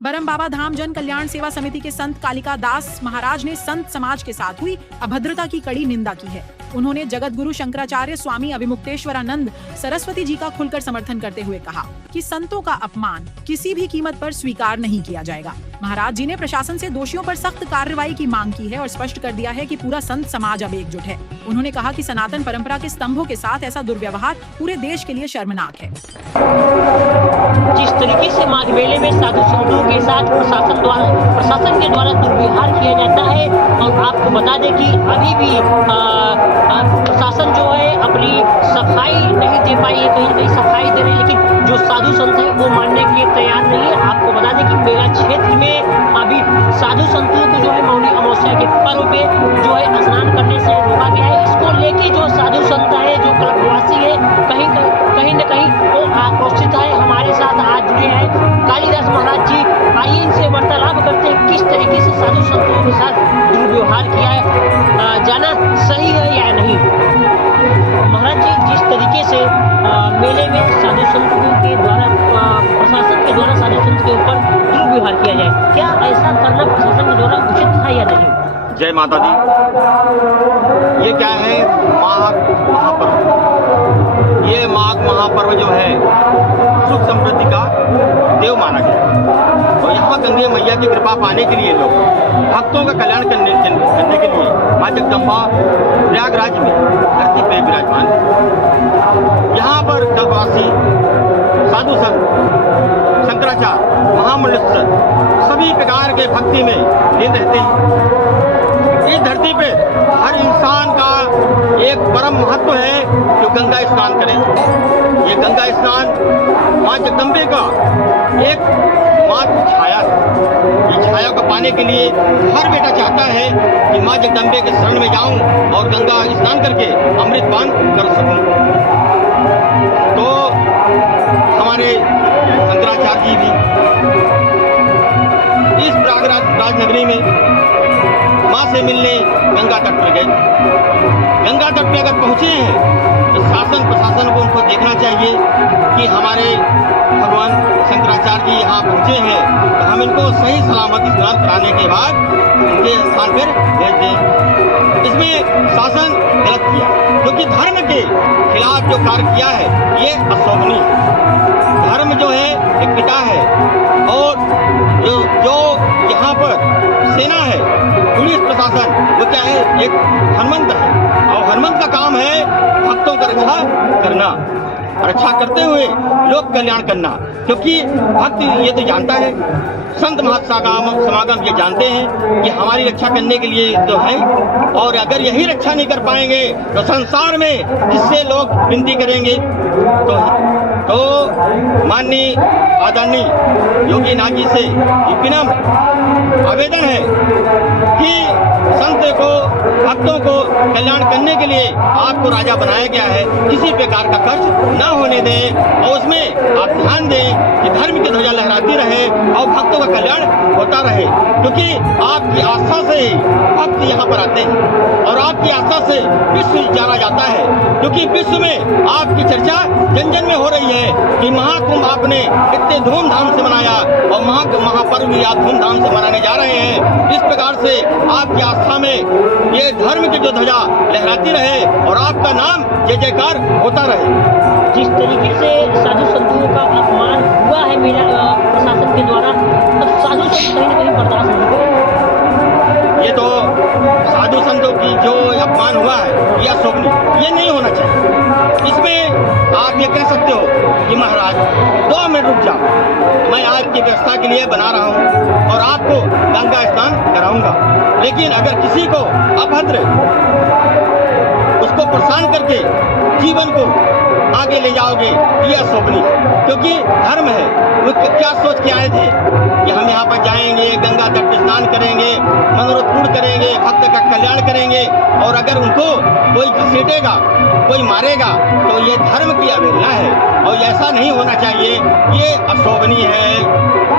बरम बाबा धाम जन कल्याण सेवा समिति के संत कालिका दास महाराज ने संत समाज के साथ हुई अभद्रता की कड़ी निंदा की है। उन्होंने जगत गुरु शंकराचार्य स्वामी अभिमुक्तेश्वरानंद सरस्वती जी का खुलकर समर्थन करते हुए कहा कि संतों का अपमान किसी भी कीमत पर स्वीकार नहीं किया जाएगा। महाराज जी ने प्रशासन से दोषियों पर सख्त कार्रवाई की मांग की है और स्पष्ट कर दिया है कि पूरा संत समाज अब एकजुट है। उन्होंने कहा कि सनातन परंपरा के स्तंभों के साथ ऐसा दुर्व्यवहार पूरे देश के लिए शर्मनाक है। जिस तरीके से माघ मेले में साधु संतों के साथ प्रशासन के द्वारा दुर्व्यवहार किया जाता है, और आपको बता दें कि अभी भी प्रशासन जो है अपनी सफाई नहीं दे पाई है, कहीं कहीं सफाई दे रही है, लेकिन जो साधु संत है वो मानने के लिए तैयार नहीं है। आपको बता दें कि मेला क्षेत्र में अभी साधु संतों को जो है मौनी अमावस्या के पर्व पे जो है स्नान करने से रोका गया है। इसको लेके जो साधु संत है, जो कल्पवासी है, कहीं न कहीं वो आक्रोशित है। हमारे साथ आज जुड़े हैं कालिदास महाराज जी। आइए इनसे वार्तालाप करते हैं किस तरीके से साधु संतों के साथ दुर्व्यवहार किया है, जाना सही है या नहीं। महाराज जी, जिस तरीके से मेले में साधु संतों के द्वारा प्रशासन के द्वारा साधु संत के ऊपर दुर्व्यवहार किया जाए, क्या ऐसा करना प्रशासन के द्वारा उचित था या नहीं? जय माता दी। ये क्या है, माघ महापर्व। ये माघ महापर्व जो है सुख समृद्धि का देव माना गया, और यहाँ गंगे मैया की कृपा पाने के लिए लोग भक्तों का कल्याण करने के लिए माँ जगदम्बा प्रयागराज में धरती पे विराजमान है। यहाँ पर कल्पवासी साधु संत, शंकराचार्य, महामंडलेश्वर सभी प्रकार के भक्ति में लीन रहते हैं। इस धरती पे हर इंसान का एक परम महत्व है जो गंगा स्नान करें। ये गंगा स्नान माँ जगदम्बे का एक मात्र छाया है। ये छाया को पाने के लिए हर बेटा चाहता है कि माँ जगदम्बे के शरण में जाऊं और गंगा स्नान करके अमृत पान कर सकूं। तो हमारे शंकराचार्य जी भी इस प्रयागराज नगरी में माँ से मिलने गंगा तट पर गए। गंगा तट पे अगर पहुंचे हैं तो शासन प्रशासन को उनको देखना चाहिए कि हमारे भगवान शंकराचार्य जी यहाँ पहुंचे हैं, तो हम इनको सही सलामत स्नान कराने के बाद उनके स्थान पर भेज दें। इसमें शासन गलत किया, क्योंकि धर्म के खिलाफ जो कार्य किया है ये अशोभनीय है। धर्म जो है एक पिता है, और जो यहाँ पर सेना है, पुलिस प्रशासन, वो क्या है, एक हनुमंत है, और हनुमंत का काम है भक्तों का रक्षा करना, रक्षा करते हुए लोक कल्याण करना। क्योंकि भक्त ये तो जानता है, संत समागम ये जानते हैं कि हमारी रक्षा करने के लिए तो है, और अगर यही रक्षा नहीं कर पाएंगे तो संसार में किससे लोग विनती करेंगे। तो माननीय आदरणीय योगी नाथ जी से विनम्र आवेदन है कि संत को, भक्तों को कल्याण करने के लिए आपको राजा बनाया गया है, किसी प्रकार का कष्ट न होने दें, और उसमें आप ध्यान दें कि धर्म की ध्वजा लहराती रहे और भक्तों का कल्याण होता रहे। क्योंकि आपकी आस्था से ही भक्त यहाँ पर आते हैं, और आपकी आस्था से विश्व जाना जाता है। क्योंकि विश्व में आपकी चर्चा जन जन में हो रही है कि महाकुंभ आपने इतने धूमधाम से मनाया, और महापर्व भी आप धूमधाम से मनाने जा रहे हैं। इस प्रकार से आपकी आस्था में ये धर्म की जो ध्वजा लहराती रहे और आपका नाम जय जयकार होता रहे। जिस तरीके से साधु संतों का अपमान हुआ है मेला प्रशासन के द्वारा, तब साधु संत कहीं न कहीं बर्दाश्त नहीं करेंगे। ये तो साधु संतों की जो अपमान हुआ है यह अशोभनीय, ये नहीं होना चाहिए। इसमें आप ये कह सकते हो कि महाराज 2 मिनट रुक जाओ, मैं आपकी व्यवस्था के लिए बना रहा हूँ और आपको गंगा स्नान कराऊंगा। लेकिन अगर किसी को अभद्र, उसको परेशान करके जीवन को आगे ले जाओगे, ये अशोभनीय, क्योंकि धर्म है। वो क्या सोच के आए थे कि हम यहाँ पर जाएंगे, गंगा तट पे स्नान करेंगे, मनोरथ पूर्ण करेंगे, भक्त का कल्याण करेंगे, और अगर उनको कोई घसीटेगा, कोई मारेगा, तो ये धर्म की अवहेलना है, और ऐसा नहीं होना चाहिए। ये अशोभनीय है।